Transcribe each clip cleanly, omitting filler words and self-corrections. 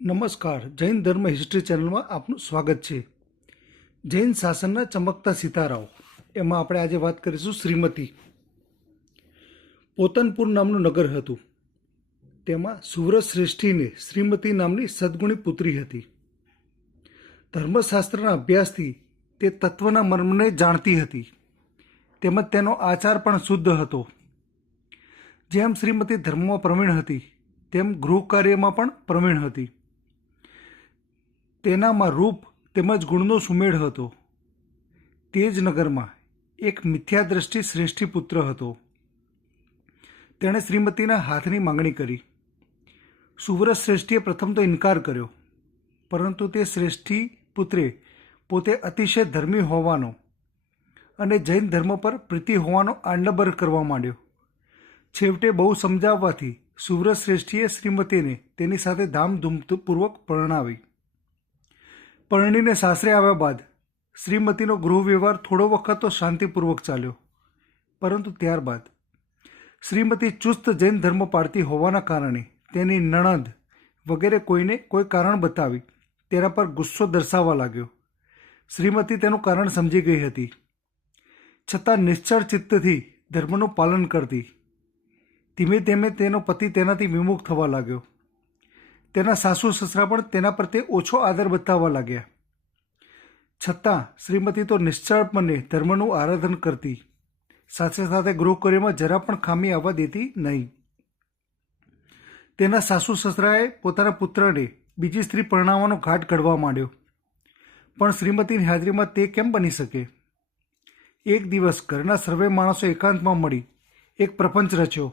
નમસ્કાર. જૈન ધર્મ હિસ્ટ્રી ચેનલમાં આપનું સ્વાગત છે. જૈન શાસનના ચમકતા સિતારાઓ એમાં આપણે આજે વાત કરીશું શ્રીમતી. પોતનપુર નામનું નગર હતું. તેમાં સુવ્રત શ્રેષ્ઠીને શ્રીમતી નામની સદગુણી પુત્રી હતી. ધર્મશાસ્ત્રના અભ્યાસથી તે તત્વના મર્મને જાણતી હતી. તેમજ તેનો આચાર પણ શુદ્ધ હતો. જેમ શ્રીમતી ધર્મમાં પ્રવીણ હતી તેમ ગૃહ કાર્યમાં પણ પ્રવીણ હતી. તેનામાં રૂપ તેમજ ગુણનો સુમેળ હતો. તે જ નગરમાં એક મિથ્યાદ્રષ્ટિ શ્રેષ્ઠી પુત્ર હતો. તેણે શ્રીમતીના હાથની માંગણી કરી. સુવ્રત શ્રેષ્ઠીએ પ્રથમ તો ઇનકાર કર્યો, પરંતુ તે શ્રેષ્ઠી પુત્રે પોતે અતિશય ધર્મી હોવાનો અને જૈન ધર્મ પર પ્રીતિ હોવાનો આડંબર કરવા માંડ્યો. છેવટે બહુ સમજાવવાથી સુવ્રત શ્રેષ્ઠીએ શ્રીમતીને તેની સાથે ધામધૂમપૂર્વક પરણાવી. પરણીને સાસરે આવ્યા બાદ શ્રીમતીનો ગૃહ વ્યવહાર થોડો વખત તો શાંતિપૂર્વક ચાલ્યો, પરંતુ ત્યારબાદ શ્રીમતી ચુસ્ત જૈન ધર્મ પાળતી હોવાના કારણે તેની નણંદ વગેરે કોઈને કોઈ કારણ બતાવી તેના પર ગુસ્સો દર્શાવવા લાગ્યો. શ્રીમતી તેનું કારણ સમજી ગઈ હતી, છતાં નિશ્ચળ ચિત્તથી ધર્મનું પાલન કરતી. ધીમે ધીમે તેનો પતિ તેનાથી વિમુખ થવા લાગ્યો. તેના સાસુ સસરા પણ તેના પ્રત્યે ઓછો આદર બતાવવા લાગ્યા. છતાં શ્રીમતી તો નિશ્ચળપણે ધર્મનું આરાધન કરતી, સાથે સાથે ગૃહકાર્યમાં જરા પણ ખામી આવવા દેતી નહીં. તેના સાસુ સસરાએ પોતાના પુત્રને બીજી સ્ત્રી પરણાવવાનો ઘાટ ઘડવા માંડ્યો, પણ શ્રીમતીની હાજરીમાં તે કેમ બની શકે? એક દિવસ ઘરના સર્વે માણસો એકાંતમાં મળી એક પ્રપંચ રચ્યો.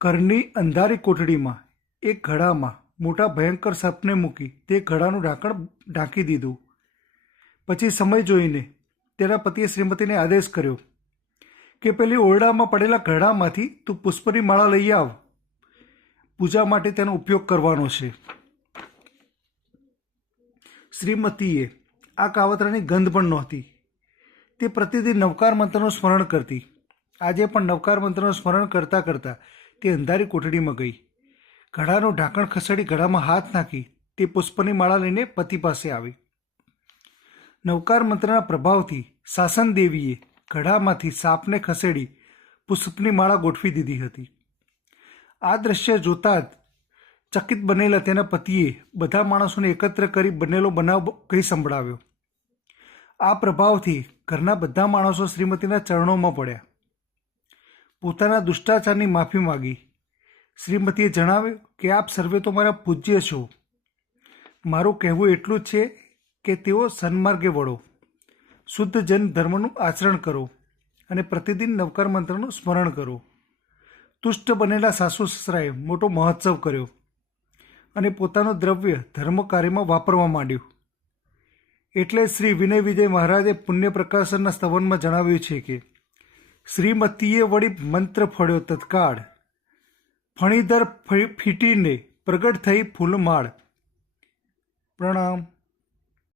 ઘરની અંધારી કોઠડીમાં એક ઘડામાં મોટા ભયંકર સપને મૂકી તે ઘડાનું ઢાંકણ ઢાંકી દીધું. પછી સમય જોઈને તેના પતિએ શ્રીમતીને આદેશ કર્યો કે પેલી ઓરડામાં પડેલા ઘડામાંથી તું પુષ્પની માળા લઈ આવ, પૂજા માટે તેનો ઉપયોગ કરવાનો છે. શ્રીમતીએ આ કાવતરાની ગંધ પણ નહોતી. તે પ્રતિદિન નવકાર મંત્રનું સ્મરણ કરતી. આજે પણ નવકાર મંત્રનું સ્મરણ કરતાં કરતાં તે અંધારી કોઠડીમાં ગઈ. ઘડાનું ઢાંકણ ખસેડી ઘડામાં હાથ નાખી તે પુષ્પની માળા લઈને પતિ પાસે આવી. નવકાર મંત્રના પ્રભાવથી શાસન દેવીએ ઘડામાંથી સાપને ખસેડી પુષ્પની માળા ગોઠવી દીધી હતી. આ દ્રશ્ય જોતાં જ ચકિત બનેલા તેના પતિએ બધા માણસોને એકત્ર કરી બનેલો બનાવ કહી સંભળાવ્યો. આ પ્રભાવથી ઘરના બધા માણસો શ્રીમતીના ચરણોમાં પડ્યા. પોતાના દુષ્ટાચારની માફી માગી. શ્રીમતીએ જણાવ્યું કે આપ સર્વે તો મારા પૂજ્ય છો. મારું કહેવું એટલું જ છે કે તેઓ સન્માર્ગે વળો, શુદ્ધ જૈન ધર્મનું આચરણ કરો અને પ્રતિદિન નવકાર મંત્રનું સ્મરણ કરો. તુષ્ટ બનેલા સાસુ સસરાએ મોટો મહોત્સવ કર્યો અને પોતાનું દ્રવ્ય ધર્મ કાર્યમાં વાપરવા માંડ્યું. એટલે શ્રી વિનય વિજય મહારાજે પુણ્ય પ્રકાશનના સ્તવનમાં જણાવ્યું છે કે શ્રીમતીએ વળી મંત્ર ફળ્યો તત્કાળ, ફણીધર ફીટીને પ્રગટ થઈ ફૂલમાળ. પ્રણામ.